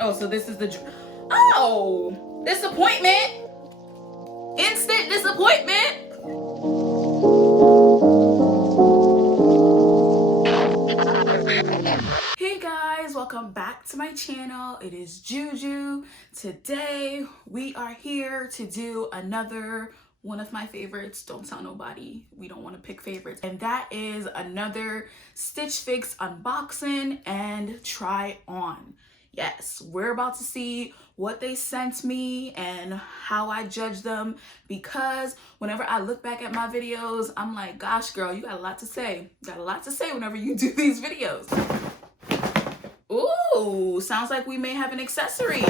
Oh, so this is oh, disappointment. Instant disappointment. Hey guys, welcome back to my channel. It is Juju. Today we are here to do another one of my favorites. Don't tell nobody, we don't want to pick favorites. And that is another Stitch Fix unboxing and try on. Yes, we're about to see what they sent me and how I judge them, because whenever I look back at my videos, I'm like, gosh girl, you got a lot to say. You got a lot to say whenever you do these videos. Ooh, sounds like we may have an accessory.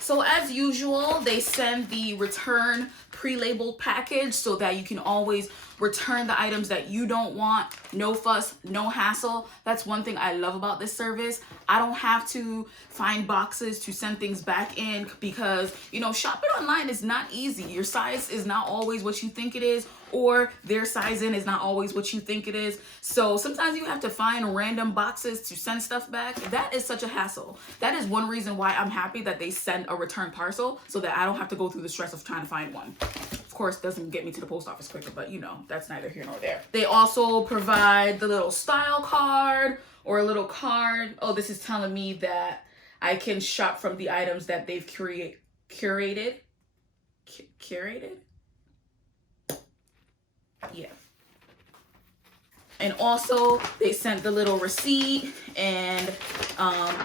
So as usual, they send the return pre-labeled package so that you can always return the items that you don't want. No fuss, no hassle. That's one thing I love about this service. I don't have to find boxes to send things back in because, you know, shopping online is not easy. Your size is not always what you think it is, or their sizing is not always what you think it is. So sometimes you have to find random boxes to send stuff back. That is such a hassle. That is one reason why I'm happy that they send a return parcel so that I don't have to go through the stress of trying to find one. Of course, doesn't get me to the post office quicker, but you know, that's neither here nor there. They also provide the little style card or a little card. Oh, this is telling me that I can shop from the items that they've curated. Yeah. And also they sent the little receipt and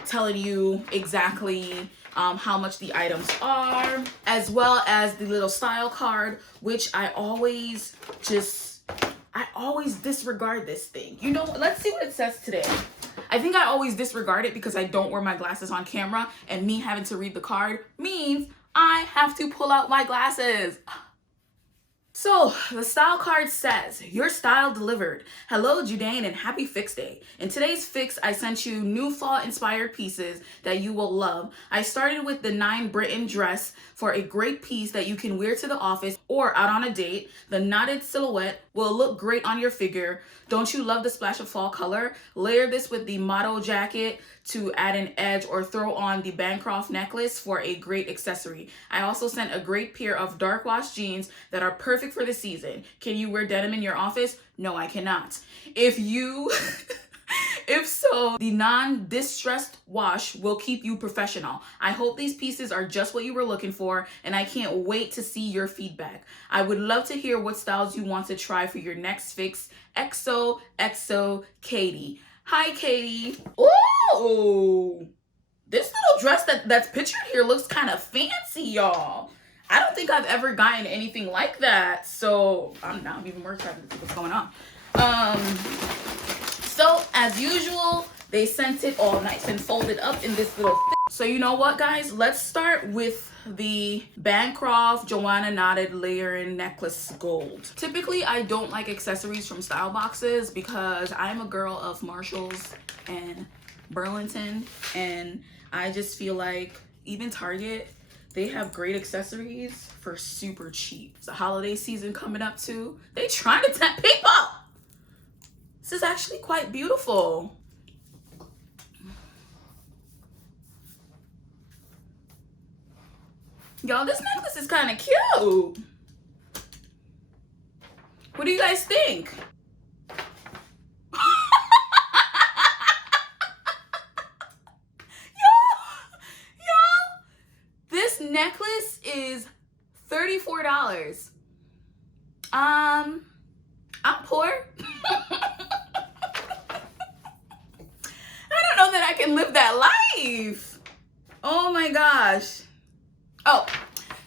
telling you exactly how much the items are, as well as the little style card, which I always disregard this thing. You know, let's see what it says today. I think I always disregard it because I don't wear my glasses on camera, and me having to read the card means I have to pull out my glasses. So the style card says, your style delivered. Hello Judain and happy fix day. In today's fix, I sent you new fall inspired pieces that you will love. I started with the 9 Britain dress for a great piece that you can wear to the office or out on a date. The knotted silhouette will look great on your figure. Don't you love the splash of fall color? Layer this with the motto jacket to add an edge, or throw on the Bancroft necklace for a great accessory. I also sent a great pair of dark wash jeans that are perfect for the season. Can you wear denim in your office? No, I cannot. If so, the non-distressed wash will keep you professional. I hope these pieces are just what you were looking for, and I can't wait to see your feedback. I would love to hear what styles you want to try for your next fix. XOXO Katie. Hi, Katie. Ooh, this little dress that's pictured here looks kind of fancy, y'all. I don't think I've ever gotten anything like that, so I'm even more excited to see what's going on. So as usual, they sent it all nice and folded up in this little thing. So you know what, guys? Let's start with the Bancroft Joanna knotted layering necklace gold. Typically, I don't like accessories from style boxes because I'm a girl of Marshalls and Burlington, and I just feel like even Target, they have great accessories for super cheap. It's the holiday season coming up too. They trying to tempt people. This is actually quite beautiful. Y'all, this necklace is kind of cute. What do you guys think? Y'all, this necklace is $34. I'm poor. I don't know that I can live that life. Oh my gosh. Oh,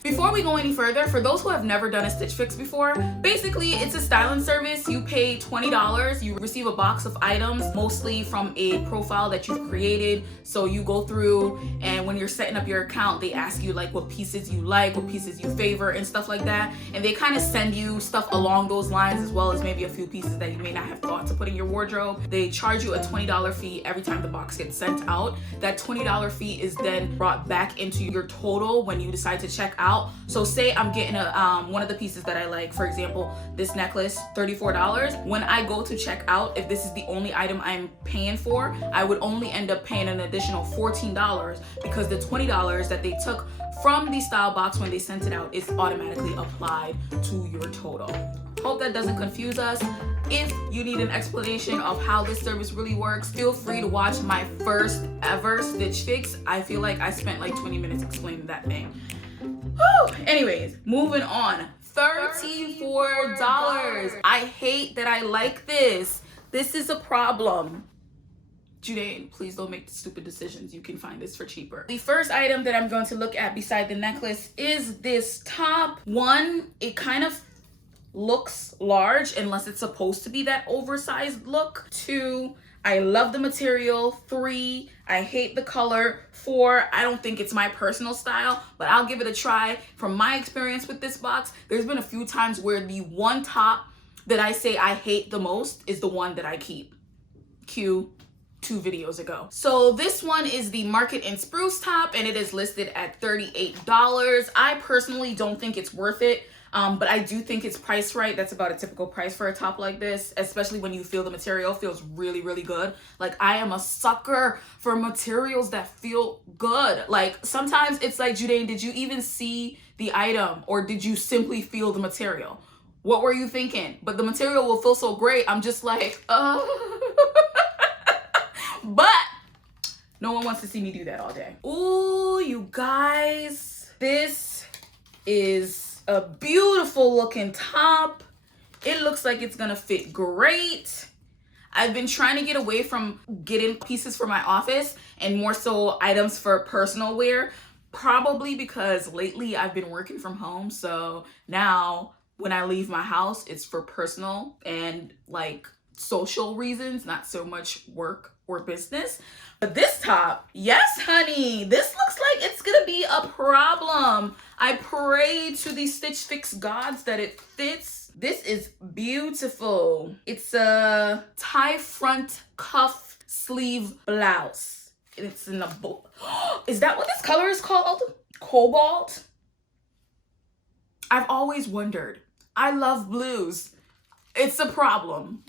before we go any further, for those who have never done a Stitch Fix before, basically it's a styling service. You pay $20. You receive a box of items, mostly from a profile that you've created. So you go through, and when you're setting up your account, they ask you like what pieces you like, what pieces you favor, and stuff like that. And they kind of send you stuff along those lines, as well as maybe a few pieces that you may not have thought to put in your wardrobe. They charge you a $20 fee every time the box gets sent out. That $20 fee is then brought back into your total when you decide to check out. out. So say I'm getting a one of the pieces that I like, for example, this necklace, $34. When I go to check out, if this is the only item I'm paying for, I would only end up paying an additional $14 because the $20 that they took from the style box when they sent it out is automatically applied to your total. Hope that doesn't confuse us. If you need an explanation of how this service really works, feel free to watch my first ever Stitch Fix. I feel like I spent like 20 minutes explaining that thing. Whew. Anyways, moving on. $34. I hate that I like this. This is a problem. Judane, please don't make stupid decisions. You can find this for cheaper. The first item that I'm going to look at beside the necklace is this top. One, it kind of looks large unless it's supposed to be that oversized look. 2, I love the material. 3, I hate the color. 4, I don't think it's my personal style, but I'll give it a try. From my experience with this box, there's been a few times where the one top that I say I hate the most is the one that I keep. Cue 2 videos ago. So this one is the Market and Spruce top, and it is listed at $38. I personally don't think it's worth it. But I do think it's priced right. That's about a typical price for a top like this, especially when you feel the material feels really, really good. Like, I am a sucker for materials that feel good. Like, sometimes it's like, Judane, did you even see the item, or did you simply feel the material? What were you thinking? But the material will feel so great. I'm just like, But no one wants to see me do that all day. Ooh, you guys, this is a beautiful looking top. It looks like it's gonna fit great. I've been trying to get away from getting pieces for my office and more so items for personal wear, probably because lately I've been working from home. So now when I leave my house, it's for personal and like social reasons, not so much work or business. But this top, yes, honey, this looks like it's gonna be a problem. I pray to the Stitch Fix gods that it fits. This is beautiful. It's a tie front cuff sleeve blouse. It's in a book. Is that what this color is called? Cobalt? I've always wondered. I love blues. It's a problem.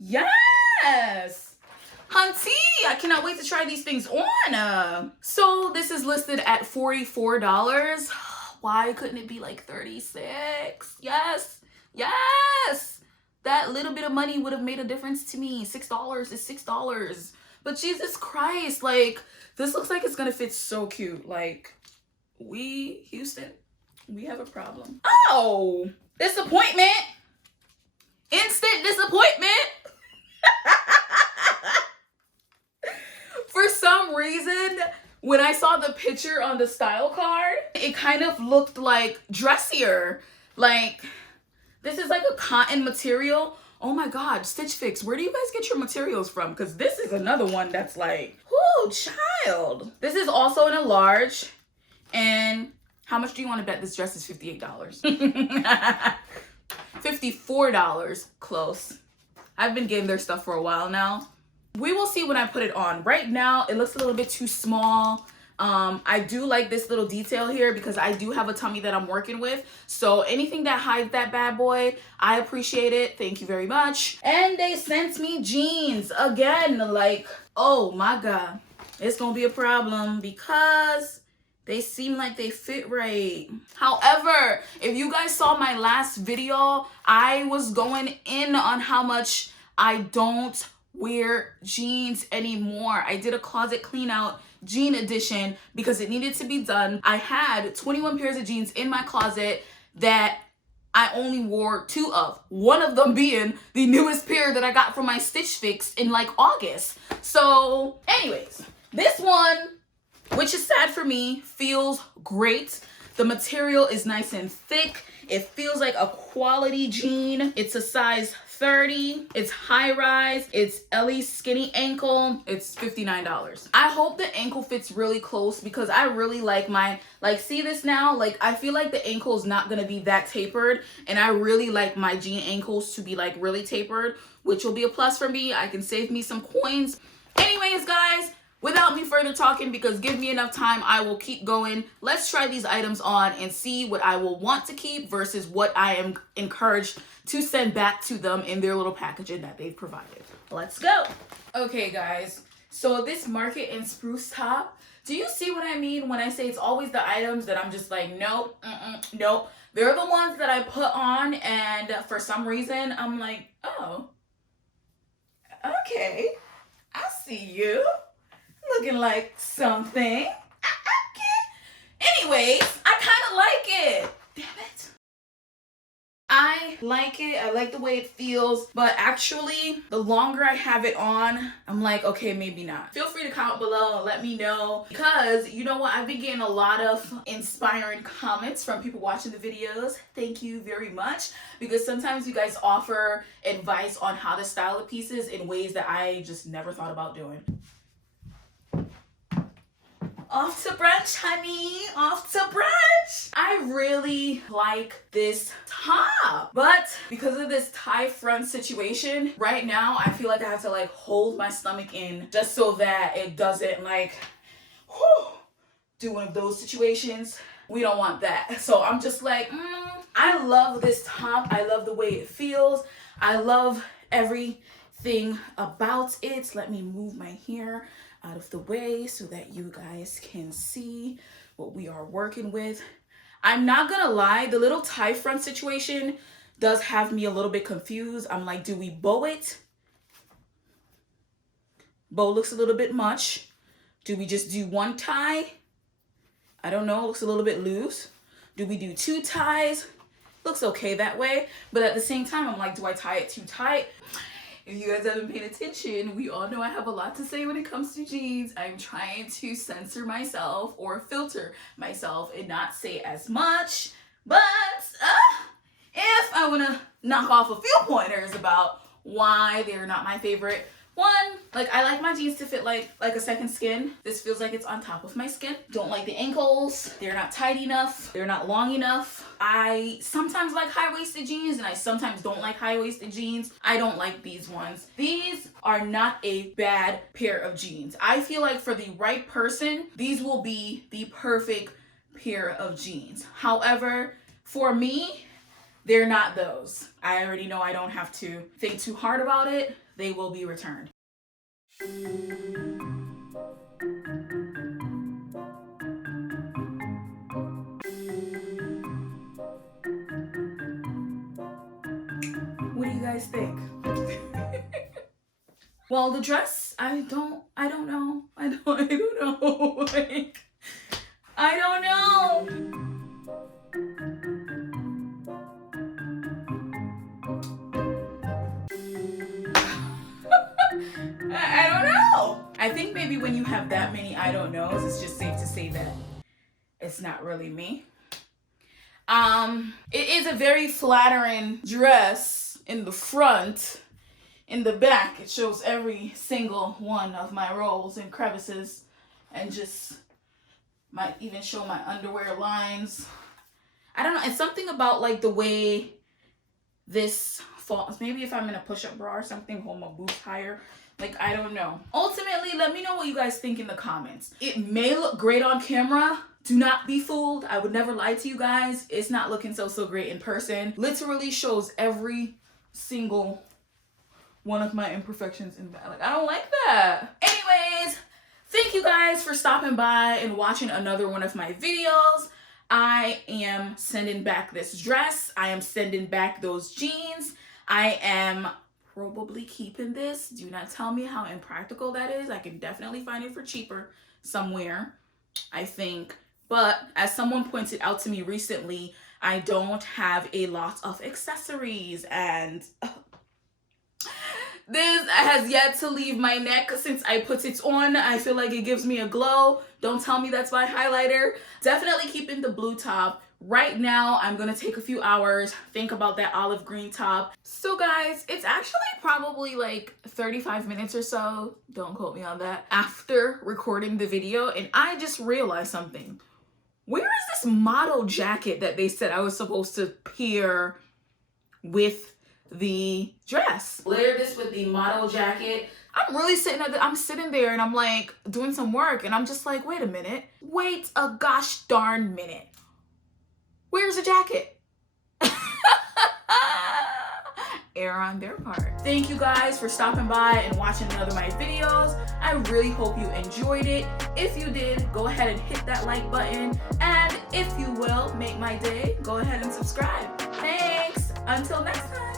Yes! Hunty, I cannot wait to try these things on. So this is listed at $44. Why couldn't it be like 36? Yes, yes. That little bit of money would have made a difference to me. $6 is $6. But Jesus Christ, like, this looks like it's gonna fit so cute. Like, Houston, we have a problem. Oh, disappointment. Instant disappointment. For some reason, when I saw the picture on the style card, it kind of looked like dressier. Like, this is like a cotton material. Oh my God, Stitch Fix, where do you guys get your materials from? Because this is another one that's like, whoo, child. This is also in a large. And how much do you want to bet this dress is $58? $54, close. I've been getting their stuff for a while now. We will see when I put it on. Right now, it looks a little bit too small. I do like this little detail here because I do have a tummy that I'm working with. So anything that hides that bad boy, I appreciate it. Thank you very much. And they sent me jeans again. Like, oh my God, it's gonna be a problem because they seem like they fit right. However, if you guys saw my last video, I was going in on how much I don't wear jeans anymore. I did a closet clean out jean edition because it needed to be done. I had 21 pairs of jeans in my closet that I only wore 2 of. One of them being the newest pair that I got from my Stitch Fix in like August. So anyways, this one, which is sad for me, feels great. The material is nice and thick. It feels like a quality jean. It's a size 30. It's high rise. It's Ellie skinny ankle. It's $59. I hope the ankle fits really close because I really like my, like, see this now? Like, I feel like the ankle is not gonna be that tapered, and I really like my jean ankles to be like really tapered, which will be a plus for me. I can save me some coins. Anyways, guys, without me further talking, because give me enough time, I will keep going. Let's try these items on and see what I will want to keep versus what I am encouraged to send back to them in their little packaging that they've provided. Let's go. Okay, guys. So this Market and Spruce top, do you see what I mean when I say it's always the items that I'm just like, nope, nope. They're the ones that I put on, and for some reason, I'm like, oh, okay, I see you. Looking like something. Okay. Anyways, I kind of like it. Damn it. I like it. I like the way it feels. But actually, the longer I have it on, I'm like, okay, maybe not. Feel free to comment below and let me know. Because, you know what? I've been getting a lot of inspiring comments from people watching the videos. Thank you very much. Because sometimes you guys offer advice on how to style the pieces in ways that I just never thought about doing. Off to brunch, honey. Off to brunch. I really like this top, but because of this tie front situation, right now I feel like I have to like hold my stomach in just so that it doesn't like do one of those situations. We don't want that. So I'm just like, I love this top. I love the way it feels. I love everything about it. Let me move my hair out of the way so that you guys can see what we are working with. I'm not gonna lie, the little tie front situation does have me a little bit confused. I'm like, do we bow it? Bow looks a little bit much. Do we just do one tie? I don't know, looks a little bit loose. Do we do two ties? Looks okay that way, but at the same time, I'm like, do I tie it too tight? If you guys haven't paid attention, we all know I have a lot to say when it comes to jeans. I'm trying to censor myself or filter myself and not say as much. But if I want to knock off a few pointers about why they're not my favorite. One, like I like my jeans to fit like a second skin. This feels like it's on top of my skin. Don't like the ankles. They're not tight enough. They're not long enough. I sometimes like high-waisted jeans and I sometimes don't like high-waisted jeans. I don't like these ones. These are not a bad pair of jeans. I feel like for the right person, these will be the perfect pair of jeans. However, for me, they're not those. I already know I don't have to think too hard about it. They will be returned. What do you guys think? Well, the dress, I don't know. I don't know. Like, I don't know. I don't know. I think maybe when you have that many I don't knows, it's just safe to say that it's not really me. It is a very flattering dress in the front. In the back, it shows every single one of my rolls and crevices and just might even show my underwear lines. I don't know. It's something about like the way this falls. Maybe if I'm in a push-up bra or something, hold my boobs higher. Like, I don't know. Ultimately, let me know what you guys think in the comments. It may look great on camera. Do not be fooled. I would never lie to you guys. It's not looking so great in person. Literally shows every single one of my imperfections in that. Like, I don't like that. Anyways, thank you guys for stopping by and watching another one of my videos. I am sending back this dress. I am sending back those jeans. I am probably keeping this. Do not tell me how impractical that is. I can definitely find it for cheaper somewhere, I think. But as someone pointed out to me recently, I don't have a lot of accessories, and this has yet to leave my neck since I put it on. I feel like it gives me a glow. Don't tell me that's my highlighter. Definitely keeping the blue top. Right now, I'm gonna take a few hours, think about that olive green top. So guys, it's actually probably like 35 minutes or so, don't quote me on that, after recording the video, and I just realized something. Where is this model jacket that they said I was supposed to pair with the dress? Layer this with the model jacket I'm really I'm sitting there and I'm like doing some work and I'm just like, wait a minute. Wait a gosh darn minute. Where's the jacket? Error on their part. Thank you guys for stopping by and watching another of my videos. I really hope you enjoyed it. If you did, go ahead and hit that like button. And if you will make my day, go ahead and subscribe. Thanks. Until next time.